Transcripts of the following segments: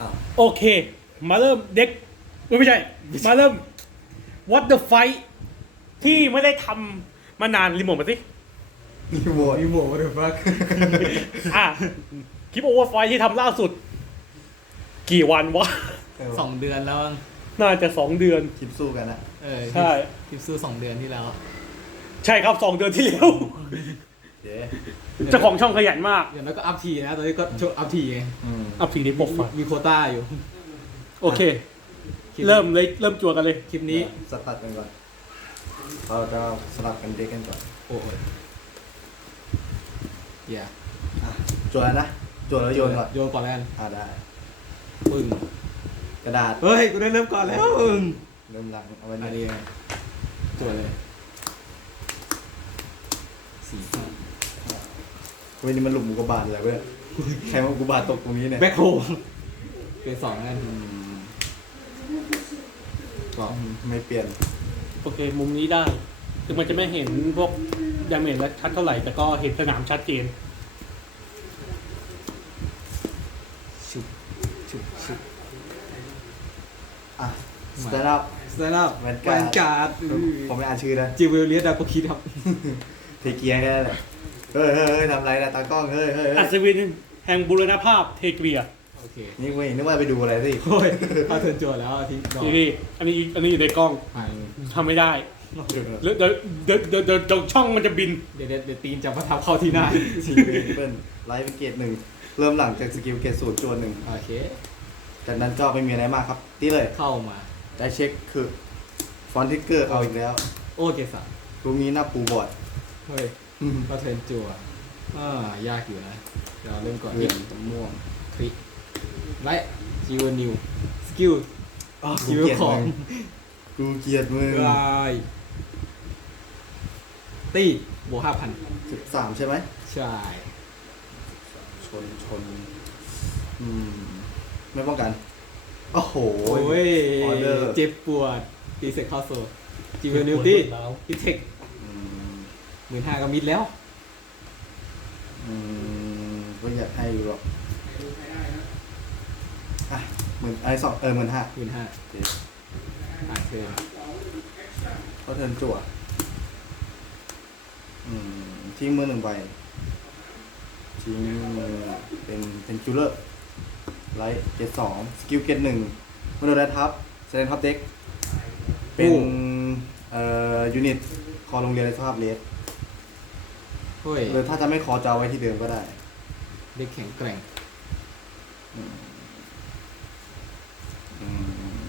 อ้าวโอเค มาเริ่มเด็กไม่ใช่ มาเริ่ม What the fight ที่ไม่ได้ทำมานานรีโมทมาสิมีโหวตมีโหมดหรือฟักอะคลิปโอเวอร์ไฟที่ทำล่าสุด กี่วันวะ สองเดือนแล้วมั้งน่าจะสองเดือน คลิปสู้กันนะเออใช่ คลิปสู้สองเดือนที่แล้ว ใช่ครับสองเดือนที่แล้ว เย้เจ้าของช่องขยันมาก อย่างนั้นก็อัพทีนะ ตอนนี้ก็ช่วงอัพทีไงอืมอัพทีนี้ปกฟังมีโควต้าอยู่โอเค คลิปเริ่มเลยเริ่มจัวกันเลย คลิปนี้ สตัดกันก่อนเราจะสลับกันเด็กกันก่อนโอ้ยอย่าอะจวนนะจวนแล้วโยนก่อนโยนก่อนแล้วกันอ่าได้ ปึ้งกระดาษเฮ้ย กูได้เริ่มก่อนแล้วปึ้งเริ่มหลังเอาไว้อันนี่นี้ไงจวดเลยสี่ห้าเว้ยนี่มันหลุมอุกกาบาตอะไรเว้ยใครมาอุกกาบาตตกตรงนี้เนี่ยแบ็คโฮเป็นสองแล้วกันอืมสองไม่เปลี่ยน โอเค มุมนี้ได้ถึงมันจะไม่เห็นพวกดาเมจและชัดเท่าไหร่ แต่ก็เห็นสนามชัดเจน ชุบชุบชุบอะสมาแตนด์อัพ สแตนด์อัพแวนแวการ์ดนการ์ดผมไม่อ่านชื่อนะจิวเวลเลียดาโกคิดครับ เทเกียร์แค่นั้นแหละ เฮ้ยเฮ้ยเฮ้ยทำไรนะตากล้องเฮ้ยเฮ้ยเฮ้อัยศวินแห่งบุรณภาพเทเกรียโอเคนี่เว้ยนึกว่าไปดูอะไรสิโอ้ยเข้าเทิร์นจวดแล้วทิ้งดอกนี่นี่อันนี้อันนี้อยู่ในกล้องอะทำไม่ได้แล้วเดี๋ยวเดี๋ยวเดี๋ยวเดี๋ยวเดี๋ยวช่องมันจะบิน เดี๋ยวเดี๋ยวเดี๋ยวตีนจะมาทับเข้าที่หน้าทีเวนเปิ้ลไลฟ์เป็นเกรดหนึ่งเริ่มหลังจากสกิลเกรดศูนย์จวนหนึ่งโอเค จากนั้นก็ไม่มีอะไรมากครับที่เลย เข้ามา ได้เช็คคือฟอนทิกเกอร์เอาอีกแล้วโอ้เกสารูนี้หน้าปูบอร์ดเฮ้ย เข้าเทิร์นจัวอ่ายากอยู่นะเดี๋ยวเริ่มก่อนเรียิยงนม่วงคลิกไลท์จิวเวนิวสกิลอ้าวจิกูวเวเกลียดขอมึงงกูเกลียดมึงลายตีบวกห้าพันสิบสามใช่ไหมใช่ชนชนอืม ไม่ป้องกัน โอ้โห โอ้ยออเดอร์ เจ็บปวดตีเสร็จเข้าโซจิวเวนิวตี้อิเทคอืมห มื่นห้าก็มิดแล้ว อืมก็อยากให้อยู่หรอกอะหมื่นไอ้สองเออหมื่นห้าหมื่นห้าอ่านเทิร์นก็เทิร์นจั่วอืมทิ้งมือหนึ่งใบทิ้งมือเป็นเป็นจูเลอร์ไลท์เกตสองสกิลเกตหนึ่งมโนได้ทับแสดงทับเด็กเป็น เอ่อยูนิตคอโรงเรียนในสภาพเลส เฮ้ย หรือถ้าจะไม่คอจะเอาไว้ที่เดิมก็ได้ เด็กแข็งแกร่ง อืม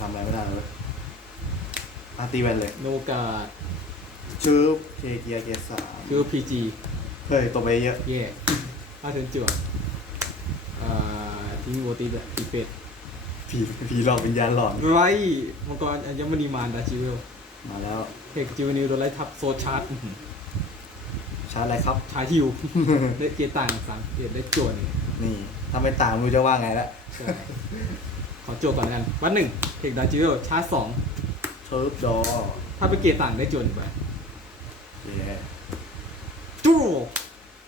ทำอะไรไม่ได้เลยอาตีแวนเลยโนกาชื่อเคเกียร์เกียร์สามคือพีจีเฮ้ยตัวไปเยอะแย่ถ้าเทิร์นจั่วอ่าทิ้งโวตีแบบตีเป็ดผีผีหลอกวิญญาณหลอนไรมังกรอัญมณีมานดาจิเวลมาแล้ว เทคจิวนิวโดนไล่ทับโซชาร์จ ชาร์จอะไรครับ ชาร์จฮิว ได้เกียร์ต่างสามเกียร์ได้โจวหนงนี่ถ้าไม่ต่างไม่รู้จะว่าไงละใช่ขอโจวก่อนแล้วกัน วัดหนึ่งเทคดาจิเวลชาร์จสองเชิร์ฟดอถ้าไปเกียร์ต่างได้โจวหนึ่งไปเย้จู้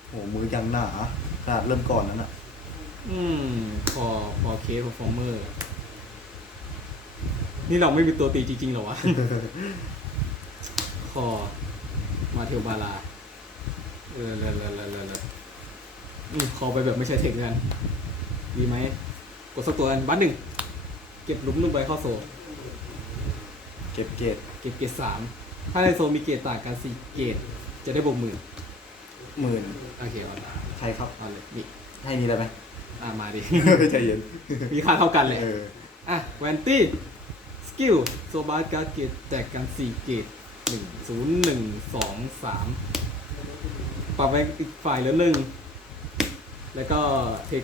โหมือยังหนาขนาดเริ่มก่อนนั้นอะ อืมพอพอเคสพอฟอร์เมอร์ นี่เราไม่มีตัวตีจริงๆเหรอวะ คอมาเทลบาลา เออแล้วออเออเออเอออืมคอไปแบบไม่ใช่เทคกัน ดีไหม กดสักตัวอันบัตหนึ่ง เก็บลุมลูกใบข้อโซ เก็บเกตเก็บเกตสาม ถ้าในโซมีเกตต่างกันสี่เกตจะได้บวกหมื่นหมื่นโอเคเอาะใครครับ เอาเลยมีให้มีอะไรไหม อะมาดิ ใจเย็นมีค่าเท่ากันเลย เอออะแวนตี้ สกิล โซบาร์การ์ดเกตแตกกันสี่เกตหนึ่งศูนย์หนึ่งสองสาม รับไปอีกฝ่ายเหลือหนึ่ง แล้วก็เทค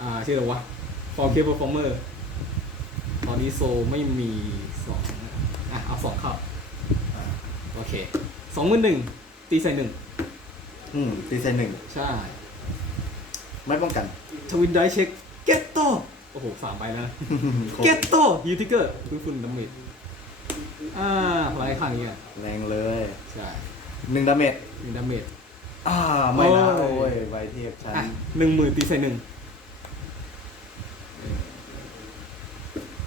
อ่าชื่ออะไรวะฟอร์เคเปอร์ฟอร์เมอร์ตอนนี้โซไม่มีสองอะ เอาสองเข้าอ่าโอเคสองหมื่นหนึ่งตีใส่หนึ่งอืมตีเซนหนึ่งใช่ ไม่ป้องกัน ทวินได้เช็คเกตโตโอ้โหสามใบแล้วนะ เกตโตยูทิเกอร์ฟื้นฟูดาเมจอ่าพลายข้างนี้อะแรงเลย ใช่หนึ่งดาเมจหนึ่งดาเมจ อ่าไม่นะโอ้โอ้ยยใบเทพฉันอะหนึ่งหมื่นตีใส่หนึ่ง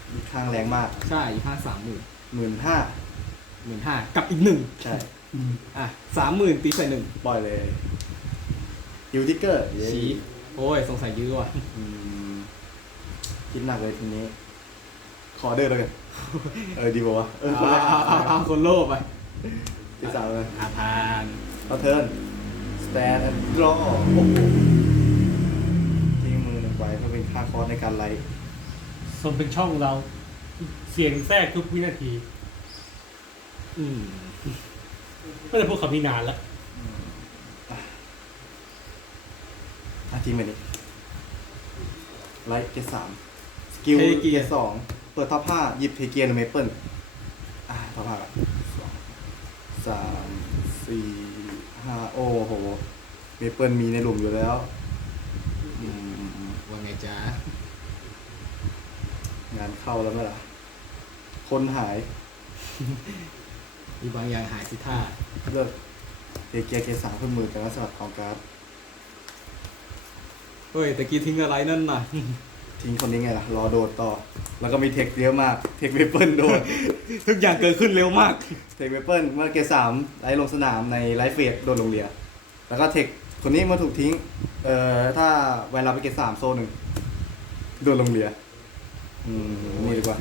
อข้างแรงมากใช่อีกห้าสามหมื่นหมื่นห้าหมื่นห้ากับอีกหนึ่งใช่ อะสามหมื่นตีใส่หนึ่งปล่อยเลยยูทิกเกอร์เย้ชี้โอ้ยสงสัยยื้อว่ะอืมคิดหนักเลยทีนี้ ขอเดอร์แล้วกัน เออ ดีกว่าวะเออคนแรกเอาเอาเอาคนโลภไปที่สามเลยอาพานเอาเทิร์น สแตนด์รอโอ้โหทิ้งมือหนึ่งใบเพื่อเป็นค่าคอร์สในการไล่สมเป็นช่องเรา เสียงแทรกทุกวินาที อืมไม่ได้พูดคำนี้นานแล้วอาทีมแบบนี้ไลท์เกียร์สามสกิลเกียร์สองเปิดท็อปห้าหยิบเทเกียร์หรือเมเปิลอ่าท็อปห้าก่อนสองสามสี่ ห้าโอ้โหเมเปิลมีในหลุมอยู่แล้วอืมว่าไงจ๊ะงานเข้าแล้วไหมล่ะ คนหาย มีบางอย่างหายสิท่าเลิกเทเกียร์เกียร์สามขึ้นมือกันแล้วสลับของการ์ดเฮ้ยตะกี้ทิ้งอะไรนั่นน่ะ ทิ้งคนนี้ไงล่ะ รอโดดต่อ แล้วก็มีเทคเยอะมาก เทคเมเปิลโดด ทุกอย่างเกิดขึ้นเร็วมาก เทคเมเปิลเมื่อเกมสามไลฟ์ลงสนามในไลฟ์เฟสโดนลงเรีย แล้วก็เทคคนนี้เมื่อถูกทิ้ง เอ่อถ้าเวลาไปเกมสามโซนหนึ่งโดนลงเรีย อืมนี่ดีกว่า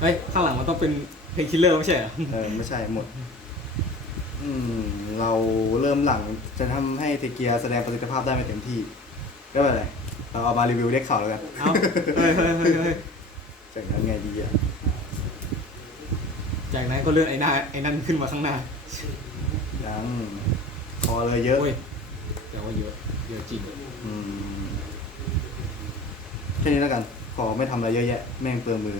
เฮ้ยข้างหลังมันต้องเป็นเพลงคิลเลอร์ไม่ใช่เหรอเออไม่ใช่หมด อืม เราเริ่มหลังจะทำให้เทเกียแสดงประสิทธิภาพได้ไม่เต็มที่ก็ไม่เป็นไรเราเอามารีวิวเด็กข่าวแล้วกัน เอ้าเฮ้ยเฮ้ยเฮ้ยเฮ้ยจากนั้นไงดีอะ จากนั้นก็เลื่อนไอ้หน้าไอ้นั่นขึ้นมาข้างหน้ายังพอเลยเยอะโอ้ยแต่ว่าเยอะเยอะจริงอืมแค่นี้แล้วกัน ขอไม่ทำอะไรเยอะแยะ แม่งเปลืองมือ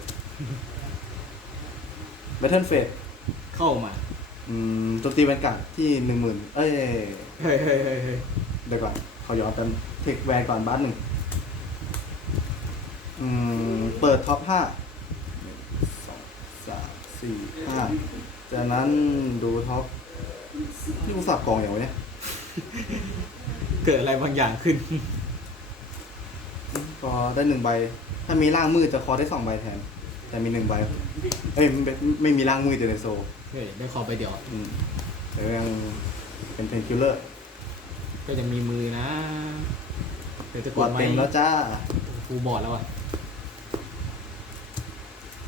Battle Fate เข้ามาอืมโจมตีแวนการ์ดที่หนึ่งหมื่นเอ้ย เฮ้ยเฮ้ยเฮ้ยเฮ้ยเดี๋ยวก่อน ขอย้อนกันเทคแวนก่อนบ้านหนึ่งอืม เปิดท็อปห้าหนึ่งสองสาม สี่ห้าจากนั้นดูท็อปนี่กูสับกองอย่างวะเนี่ยเกิดอะไรบางอย่างขึ้นพอได้หนึ่งใบ ถ้ามีร่างมืดจะคอได้สองใบแทน แต่มีหนึ่งใบ เอ้ยไม่ไม่มีร่างมืดแต่ในโซเฮ้ยได้คอไปเดียว อืมแต่ก็ยังเป็นเพนคิลเลอร์ก็ยังมีมือนะเดี๋ยวจะกกวาดดไหมเต็มแล้วจ้าฟูบอร์ดแล้วอะ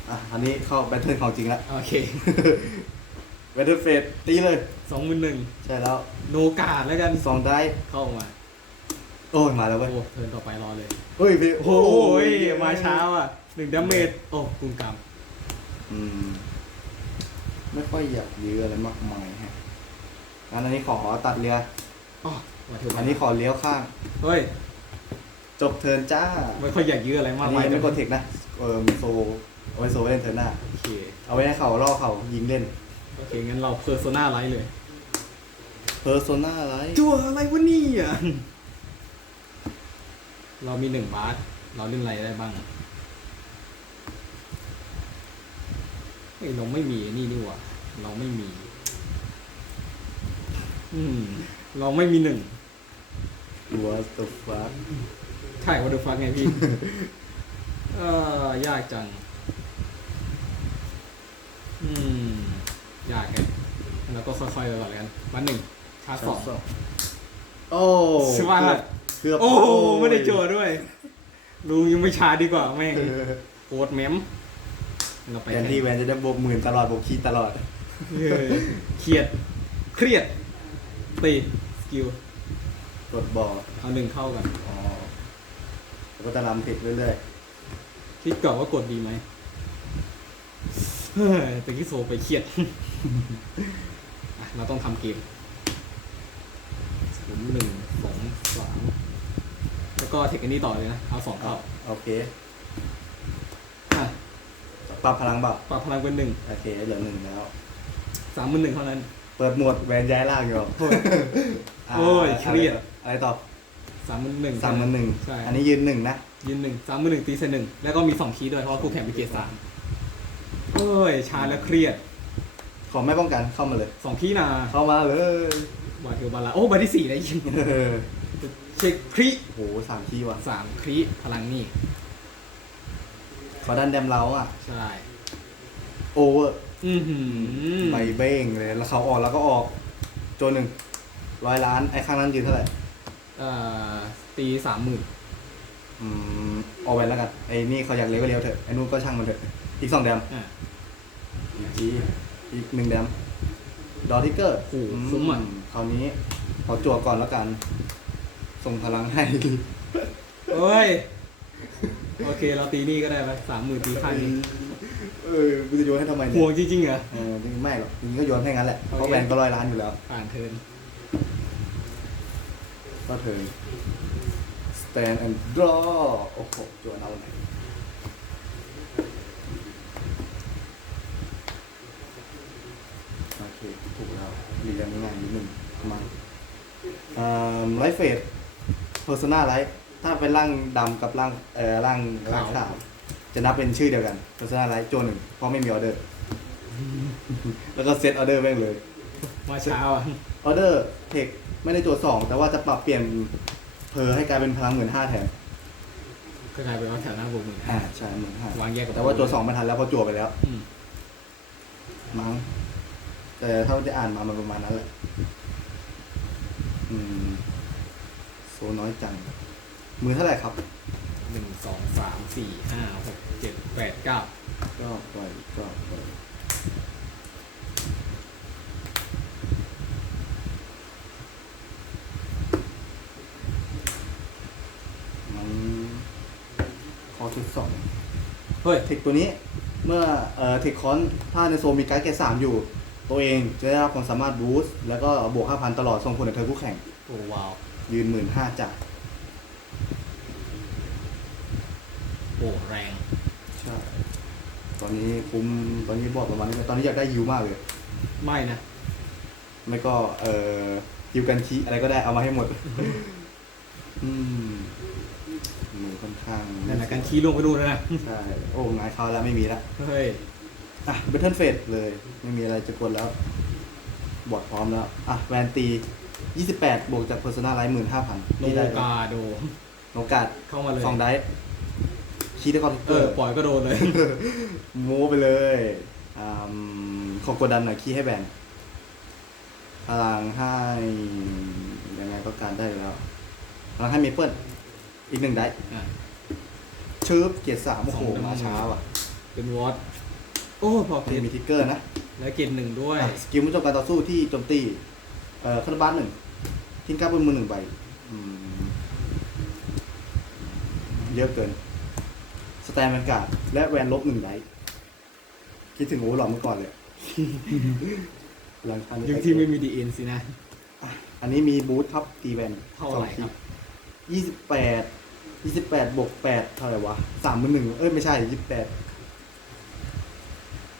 อะอันนี้เข้าแบทเทิลของจริงแล้ว โอเคแบทเทิลเฟสตีเลย สองหมื่นหนึ่งใช่แล้วโนกาดแล้วกันสองได้ เข้ามาโอ้ยมาแล้วเว้ยโอ้เทิร์นต่อไปรอเลย เฮ้ยพี่โอ้ยมาเช้าอะหนึ่งดาเมจโอ้กุมกรรมอืม ไม่ค่อยอยากยื้ออะไรมากมายฮะงั้นอันนี้ขอตัดเรืออ๋อมาถึงอันนี้ขอเลี้ยวข้าง เฮ้ยจบเทิร์นจ้าไม่ค่อยอยากยื้ออะไรมาอักนมายนี้ไม่กดเทคนะ เออมีโซ เอาไว้โซไว้เล่นเทิร์นหน้า โอเค เอาไว้ให้เขาล่อเขายิงเล่น โอเค งั้นเราเพอร์โซนาไลท์เลย เพอร์โซนาไลท์ตัวอะไรวะเนี่อะ เรามีหนึ่งบาสเราเล่นอะไรได้บ้างเฮ้ยเราไม่มีไอ้นี่นี่หว่าเราไม่มี อืม เราไม่มีหนึ่งตัวตัวฟ้าใช่วัตถุฟักไงพี่ เออยากจัง อืม ยากไงแล้วก็ค่อยๆไปก่อนแล้วกันวันหนึ่งชาร์จสองโอ้สวัสดีเกือบโอ้โหไม่ได้โจทย์ด้วยลุงยังไม่ชาร์จดีกว่าแม่งโคตรแมมเราไปแทนกันที่แวนจะได้บวกหมื่นตลอดบวกคีย์ตลอดเออเครียด เครียดตีสกิลกดบอกเอาหนึ่งเข้ากันอ๋อแล้วก็จะรำผิดเรื่อยคิดก่อนว่ากดดีไหมเฮ้ย แต่กี้โซไปเครียดอะเราต้องทำเกมศูนย์หนึ่งสองสามแล้วก็เทคอันนี้ต่อเลยนะ เอาสองๆเข้าโอเคอะปรับพลังเปล่าปรับพลังเป็นหนึ่งโอเคเหลือหนึ่งแล้วสามหมื่นหนึ่งเท่านั้น เปิดหมวดแวนย้ายล่างอยู่โอ้ยอ่าโอ้ยเครียดอะไรต่อสามหมื่นหนึ่งสามมันหนึ่งใช่อันนี้ยืนหนึ่งนะยืนหนึ่งสามหมื่นหนึ่งตีเซนหนึ่งแล้วก็มีสองคีย์ด้วยเพราะว่าคู่แข่งเป็นเกียร์สาม เอ้ยชาร์จแล้วเครียดขอไม่ป้องกันเข้ามาเลย สองคีย์นาเข้ามาเลยบาเทลบาลาโอ้ใบที่สี่ได้ยินเออเช็คครีโหสามที่ว่ะสามครีพลังนี่เขาดันแดมเราอะ ใช่โอเวอร์อือหือใบเบ้งเลยแล้วเขาออกแล้วก็ออกโจนหนึ่งร้อยล้านไอ้ข้างนั้นยืนเท่าไหร่เอ่อตีสามหมื่นอืมเอาไว้แล้วกันไอ้นี่เขาอยากเลี้ยวก็เลี้ยวเถอะไอ้นู่นก็ช่างมันเถอะอีกสองแดม อะอีกทีอีกหนึ่งแดมดอทิกเกอร์โอ้โหคุ้มอะ คราวนี้ขอจั่วก่อนแล้วกัน ส่งพลังให้เฮ้ย โอเค เราตีนี่ก็ได้ไปสามหมื่นตีข้างนี้เออกูจะโยนให้ทำไมห่เนี่วยงจริงๆเหรอ เออจริงๆไม่หรอกจริงๆก็โยนให้งั้นแหละโอเคเพราะแบรนด์ก็ร้อยล้านอยู่แล้ว ผ่านเทิร์นก็เถิง stand and draw โอ้โหจวนเอาไหนโอเค ถูกแล้วเรียนง่ายนิดนึงมา ไลฟ์เฟสเพอร์ซนาไลฟ์ถ้าเป็นร่างดำกับร่างเอ่อร่างร่างขาวจะนับเป็นชื่อเดียวกันเพอร์ซนาไลฟ์โจหนึ่งเพราะไม่มีออเดอร์ แล้วก็เซตออเดอร์แม่งเลยมาเช้าอะออเดอร์เทคไม่ได้ตัวสองแต่ว่าจะปรับเปลี่ยนเพอให้กลายเป็นพลังหมื่นห้าแทนก็กลายเป็นว่าแถวหน้าบวกหมื่นอ่าใช่หมื่นห้าวางแยกกับแต่ว่าตัวสองไม่ทันแล้วเพราะจั่วไปแล้ว อืมมั้งแต่เท่าที่อ่านมามันประมาณนั้นแหละ อืม โซน้อยจังมือเท่าไหร่ครับ หนึ่งสองสามสี่ห้าหกเจ็ดแปดเก้าก็ปล่อยก็ปล่อยมันคอชุดสองเฮ้ยเทคตัวนี้เมื่อเอ่อเทคคอนถ้าในโซนมีการ์ดเกรดสามอยู่ ตัวเองจะได้รับความสามารถบูสต์แล้วก็บวกห้าพันตลอดส่งผลต่อเธอคู่แข่ง โอ้ว้าว ยืนหมื่นห้าจ่ายโอ้แรง ใช่ ตอนนี้คุ้มตอนนี้บอกประมาณนี้ตอนนี้อยากได้ยิวมากเลย ไม่นะ ไม่ก็ เอ่อยิวกันคีอะไรก็ได้เอามาให้หมด อืมมือค่อนข้างนั่นแหละการขี้ลงไปดูนะนะ ใช่โอ้งายเข้าแล้วไม่มีแล้วเฮ้ย อะเบทเทิลเฟสเลย ไม่มีอะไรจะกดแล้ว บอร์ดพร้อมแล้ว อะแวนตี 28บวกจากเพอร์ซนาไลท์หมื่นห้าพันโนนี่ได้กาโด โอกาสเข้ามาเลยสองได้คีย์ได้ความเออปล่อยก็โดนเลย โม้ไปเลยอ่าขอกดดันหน่อยคีย์ให้แบนพลังให้ยังไงก็การได้อยู่แล้วพลังให้เมเปิลอีกหนึ่งได้อะ ชืบเกียร์สามโอ้โหสองดำ มาช้าว่ะเป็นวอตโอ้พอมัเก็นตมีทิกเกอร์นะ แล้วเกตหนึ่งด้วย อะสกิลมุจจบการต่อสู้ที่โจมตี เอ่อคาร์บัสหนึ่งทิ้งการ์ดบนมือหนึ่งใบอืมเยอะเกิน สแตนแวนการ์ดและแวนลบหนึ่งไดคิดถึงโอ้หลอมเมื่อก่อนเลยหลังคันยังที่ไม่มีดีเอ็นสินะอะอันนี้มีบูทครับตีแวนเท่าไหร่ครับยี่สิบแปดยี่สิบแปดบวกแปดเท่าไหร่วะสามหมื่นหนึ่งเอ้ยไม่ใช่ยี่สิบแปด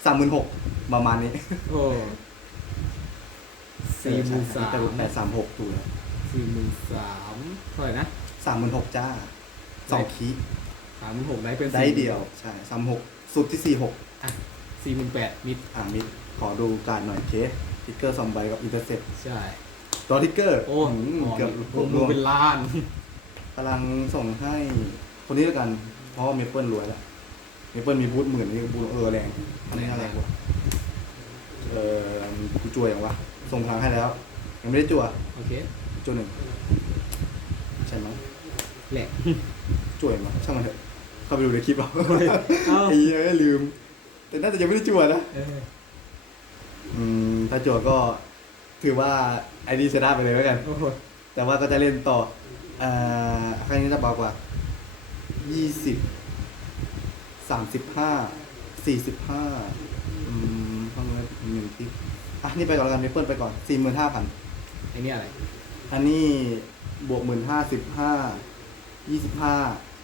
สามหมื่นหกประมาณนี้ โอ้ สี่หมื่นสามแต่แปดสามหกถูกแล้วสี่หมื่นสามเท่าไหร่นะสามหมื่นหกจ้าสองคีสามหมื่นหกได้เป็นได้เดียว ใช่สามหกสุดที่สี่หกสี่หมื่นแปดมิดอ่ามิด ขอดูการดหน่อยเคสทิกเกอร์สองใบกับอินเตอร์เซ็ปใช่รอทิกเกอร์ โอ้หืมเกือบรวมมือเป็นล้านพลังส่งให้คนนี้แล้วกัน เพราะว่าเมเปิลรวยแล้วเมเปิลมีบูทหมื่นนี่บูทเออแรงอันนี้อะไรกว่าเออกูจั่วอย่างวะ ส่งพลังให้แล้ว ยังไม่ได้จั่วโอเคจั่วหนึ่งใช่ไหมยแหลกจั่วอย่างวะช่างมันเถอะเข้าไปดูในคลิปเอาเอ้า ไอ้เหี้ยลืม แต่น่าจะยังไม่ได้จั่วนะเอออืมถ้าจั่วก็ถือว่าไอ้นี่ชนะไปเลยแล้วกัน โอ้โหแต่ว่าก็จะเล่นต่อเอ่อครั้งนี้จะเบากว่า ยี่สิบ สามสิบห้า สี่สิบห้า อืมต้องเลยหนึ่งทิก อะนี่ไปก่อนแล้วกันเมเปิลไปก่อนสี่หมื่นห้าพันไอ้นี่อะไร อันนี้บวกหมื่นห้าสิบห้ายี่สิบห้า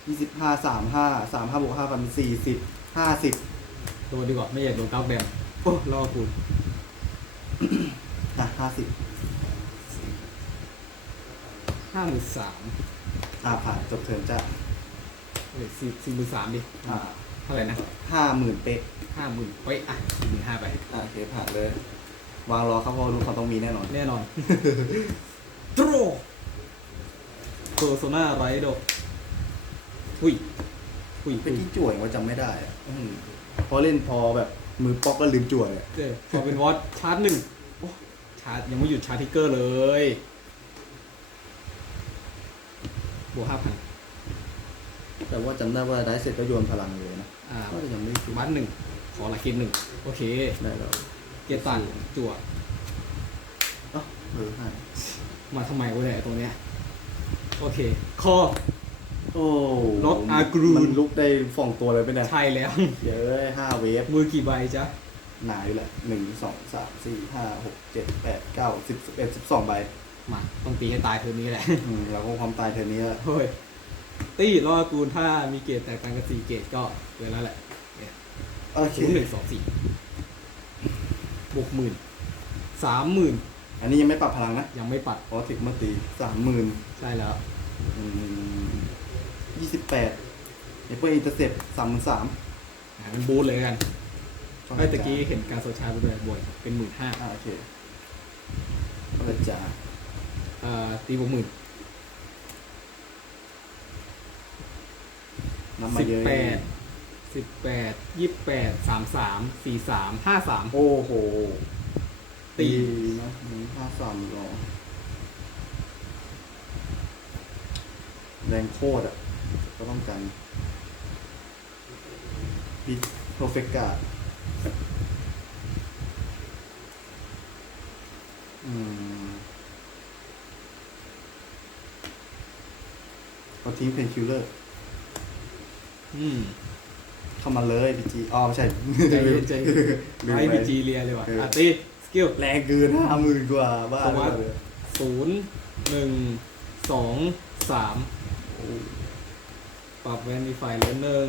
ยี่สิบห้าสามห้าสามห้าบวกห้าพันสี่สิบห้าสิบโดนดีกว่าไม่อยากโดนก้าวแบมโอ้รอกูอะห้าสิบห้าหมื่นสามอะผ่านจบเทิร์นจ้ะเอ้ยสี่สี่หมื่นสามดิอ่าเท่าไหร่นะห้าหมื่นเป๊ะห้าหมื่นเฮ้ยอะสี่หมื่นห้าไป อะโอเคผ่านเลย วางรอครับเพราะรู้เขาต้องมีแน่นอนแน่นอน โตรโ e โซนาไรโดอุ้ยคุยเป็คุนยที่จ่วยว่าจำไม่ได้อะอืมพอเล่นพอแบบมือป๊อกก็ลืมจ่วยอะเออพอเป็นวอตชาร์จหนึ่งโอ้ชาร์จยังไม่หยุดชาร์จทิกเกอร์เลยบวกห้าพันแต่ว่าจำได้ว่าได้เสร็จก็โยนพลังเลยนะอ่าก็จะยังไม่คือวัดหนึ่งขอหลักเกณฑ์หนึ่งโอเค ได้แล้ว เกียร์ตันจั่วอ๋อเออให้มาทำไมวะเนี่ยไอ้ตัวเนี้ยโอเคคอ โอ้รถอากรูนมันลุกได้ฟ่องตัวเลยไปเนี่ยใช่แล้ว เยอะห้าเวฟมือกี่ใบจ๊ะหนาอยู่แหละหนึ่งสองสามสี่ห้าหกเจ็ดแปดเก้าสิบสิบเอ็ดสิบสองใบมาต้องตีให้ตายคืนนี้แหละ อืมเราก็ความตายเทอนี้แล้วเฮ้ยตี้รอกูลถ้ามีเกรดแตกต่างกันสี่เกรดก็เกินแล้วแหละโอเค ศูนย์หนึ่งสองสี่ บวกหมื่นสามหมื่นอันนี้ยังไม่ปรับพลังนะยังไม่ปัดเพราะถึงเมื่อตีสามหมื่นใช่แล้ว ยี่สิบแปดเอเปิลอินเตอร์เซ็ปสามหมื่นสามอ่าเป็นบูทเลยกันไอ้ตะกี้เห็นการโซชาร์ไปด้วยบวกเป็นหมื่นห้าอ่าโอเคพระจ่าเอ่อตีบวกหมื่นนำมาสิบเยอะแปด สิบแปดยี่สิบแปดสามสามสี่สามห้าสามโอ้โห ตีนะหนึ่งห้าสามรอแรงโคตรอะ ก็ต้องกันบิโปรเฟกกาอืมเขาทิ้งเพนคิลเลอร์ อืม เข้ามาเลยพีจีอ๋อไม่ใช่ใจเย็นใจเย็นลืมไว้ไปบีจีเรียเลยว่ะเอออ่อะตีสกิลแรงเกินห้าหมื่นกว่าบ้าสวัสดิ์เลยศูนย์หนึ่งสองสามปรับแวนดีไฟเหลือหนึ่ง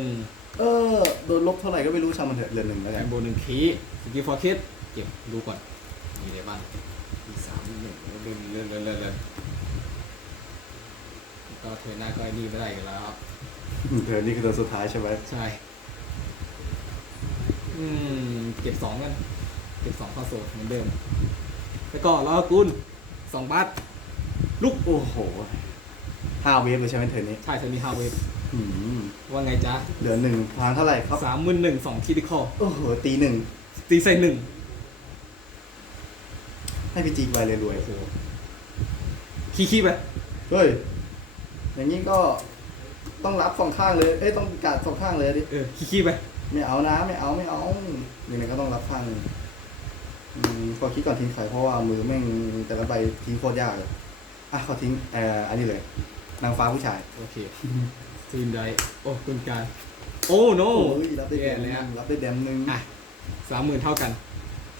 เออโดนลบเท่าไหร่ก็ไม่รู้ช่างมันเถอะเหลือหนึ่งแล้วแอกันมโบหนึ่งคีสกิลฟอร์คิดเก็บดูก่อน มีอะไรบ้างมีสามหนึ่งเลื่อนเลื่อนเลื่อนเลื่อนเลื่อนก็เทรนหน้าก็ไอ้นี่ไม่ได้อยู่แล้วเธอนี่คือตัวสุดท้ายใช่ไหมใช่ อืมเก็บสองกัน เก็บสองเข้าโซนเหมือนเดิม แล้วก็ล้อกุลสองบัตลุกโอ้โหห้าเวฟเลยใช่ไหมเธอนี้ใช่เธอมีฮาเวฟอืมว่าไงจ๊ะเหลือหนึ่งพลังเท่าไหร่ครับ สามหมื่นหนึ่งสองคิดิคอโอ้โห ตีหนึ่ง ตีใส่หนึ่งให้พีจีไปเลยรวยโอ้โหคีคีไปเฮ้ย อย่างนี้ก็ต้องรับสองข้างเลย เอ้ย ต้องการสองข้างเลยดิ เออคีคีไป ไม่เอานะ ไม่เอาไม่เอายังไงก็ต้องรับข้างหนึ่งอืมขอคิดก่อนทิ้งใครเพราะว่ามือแม่งแต่ละใบทิ้งโคตรยากเลยอะขอทิ้งเอ่ออันนี้เลย นางฟ้าผู้ชาย โอเคซีนไดโอ้คุณการ โอ้โนโอ้ยรับได้แดแย่มเลยนึอะงรับได้แดมนึงอะสามหมื่นเท่ากัน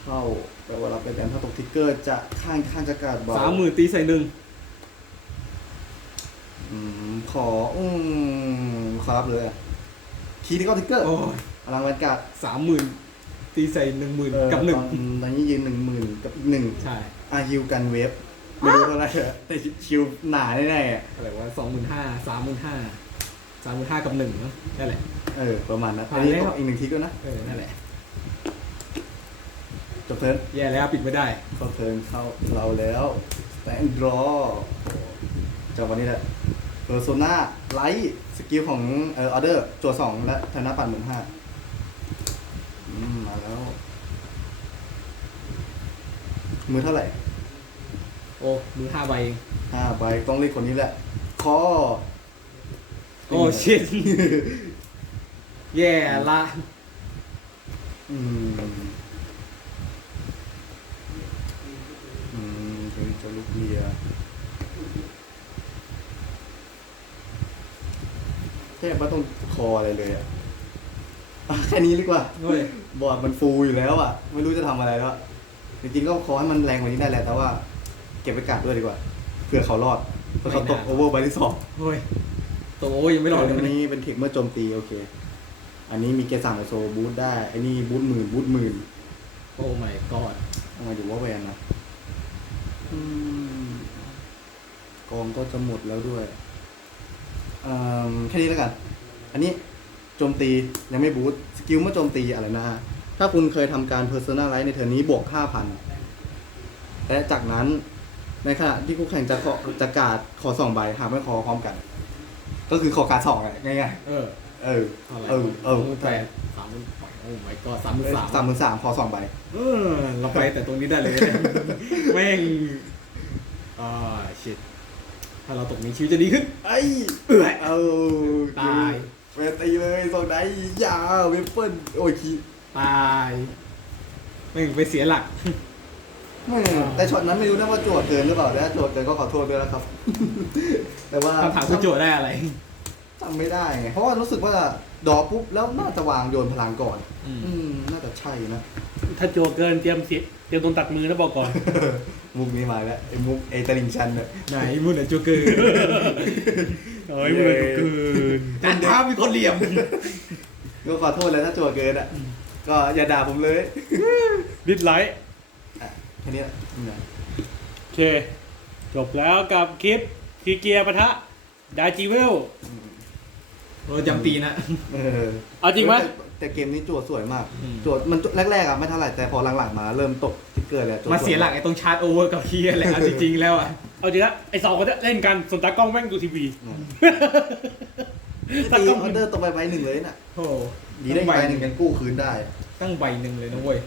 เท่าแปลว่ารับได้แดมถ้าตกทิกเกอร์จะข้างข้างจะกาดเบาสามหมื่นตีใส่หนึ่งอืมขออืมขอรับเลยอะคีย์ที่ก็ทิกเกอร์โอ้ย พลังแวนการ์ดสามหมื่นตีใส่หนึ่งหมื่นเออกับหนึ่งตอนตอนนี้ยืนหนึ่งหมื่นกับอีกหนึ่งใช่อาฮิวกันเวฟไม่รู้เท่าไหร่อะแต่คิวหนาแน่ๆอะอะไรวะสองหมื่นห้าสามหมื่นห้าสามหมื่นห้ากับหนึ่งเนอะนั่นแหละ เออ ประมาณนั้นผ่าอันนนี้แล้วตกอีกหนึ่งทีก็นะเออนั่นแหละจบเทิร์นแย่แล้วปิดไม่ได้เข้าเทิร์นเข้าเราแล้วแตนดรอจบวันนี้แหละเ e อร์โซนาไลท์สกิลของเออออเดอร์จัวสองและธนาปันหมื่นห้าอืม มาแล้ว มือเท่าไหร่ โอ้มือห้าใบเองห้าใบต้องเรียกคนนี้แหละคอโอ้ชิตแย่ละอืมอืมเดี๋ยวจะลุกเลียแค่ไม่ต้องคออะไรเลยอะอะแค่นี้ดีกว่า เฮ้ย บอร์ดมันฟูอยู่แล้วอะ ไม่รู้จะทำอะไรแล้วอะ จริงๆก็ขอให้มันแรงกว่านี้ได้แหละแต่ว่าเก็บไว้กัดด้วยดีกว่าเพื่อเขารอดเพื่อเขาตกโอเวอร์ใบที่สองเฮ้ยโตยังไม่รอดเลยอัวันนนี้นี้เป็นเทคเมื่อโจมตีโอเค อันนี้มีเกรดสามไอโซบูทได้อันนี้บูทหมื่นบูทหมื่นโอ้ my god ทำไมอยู่ว่าแวนนะอืมกองก็จะหมดแล้วด้วยอืมแค่นี้แล้วกัน อันนี้โจมตียังไม่บูทสกิลเมื่อโจมตีอะไรนะ ถ้าคุณเคยทำการ personalize ในเทอร์นนี้บวก 5,000 และจากนั้นในขณะที่คู่แข่งจะขอจะการดขอสองใบหากไม่ขอพร้อมกัน ก็คือขอการดสองอะง่ายเออ ๆเออเท่าไหร่เออ เออสามหมื่นแปดสามหมื่นโอ้ my god สามหมื่นสามสามหมื่นสามพอสองใบ เออเราไปแต่ตรงนี้ได้เลย แม่งอ่าชิตถ้าเราตกนี้ชีวิตจะดีขึ้น ไอ้เออเอาตาย เวตีเลยส่งได้ยาเวเปิลโอ้ยคี ตายแม่งไปเสียหลักแม่แต่ช็อตนั้นไม่รู้นะว่าโจทย์เกินหรือเปล่าถ้าโจทย์เกินก็ขอโทษด้วยนะครับ แต่ว่าคำถามคุณโจทย์ได้อะไรจำไม่ได้ไงเพราะว่ารู้สึกว่าดอปุ๊บแล้วน่าจะวางโยนพลังก่อน อืม อืมน่าจะใช่นะ ถ้าโจเกินเตรียมเสียเตรียมโดนตัดมือนะบอกก่อน มุกนี้มาแล้วไอ้มุกไอ้ตลิงชันเนี่ยไหนมูนจูเกอร์เฮ้ยมือเกินแต่ท้ามีคนเหลี่ยม ก็ขอโทษเลยถ้าโจทย์เกินอะ ก็อย่าด่าผมเลย ดิสไลท์อะแค่นี้แหละนี่นะโอเค จบแล้วกับคลิปทีเกียร์ปะทะ ดาจิเวล อืมเราจำตีนะ เออเอาจริงไหม แต่แต่เกมนี้โจทย์สวยมากอืมโจทย์มันแรกๆอะไม่เท่าไหร่แต่พอหลังๆมาเริ่มตกทิกเกอร์แล้วโจทมาสวเสียหลักไอ้ตรงชาร์จโอเวอร์กับเคียแหละเอาจริงๆแล้วอะ เอาจริงละไอสองคนเนี้ยเล่นกันส่วนตากล้องแม่งดูทีวี อืมตาตีกล้องออเดอร์ตกไปใบหนึ่งเลยน่ะโอ้ ดีได้ใบหนึ่งยังกู้คืนได้ ตั้งใบหนึ่งเลยนะเว้ย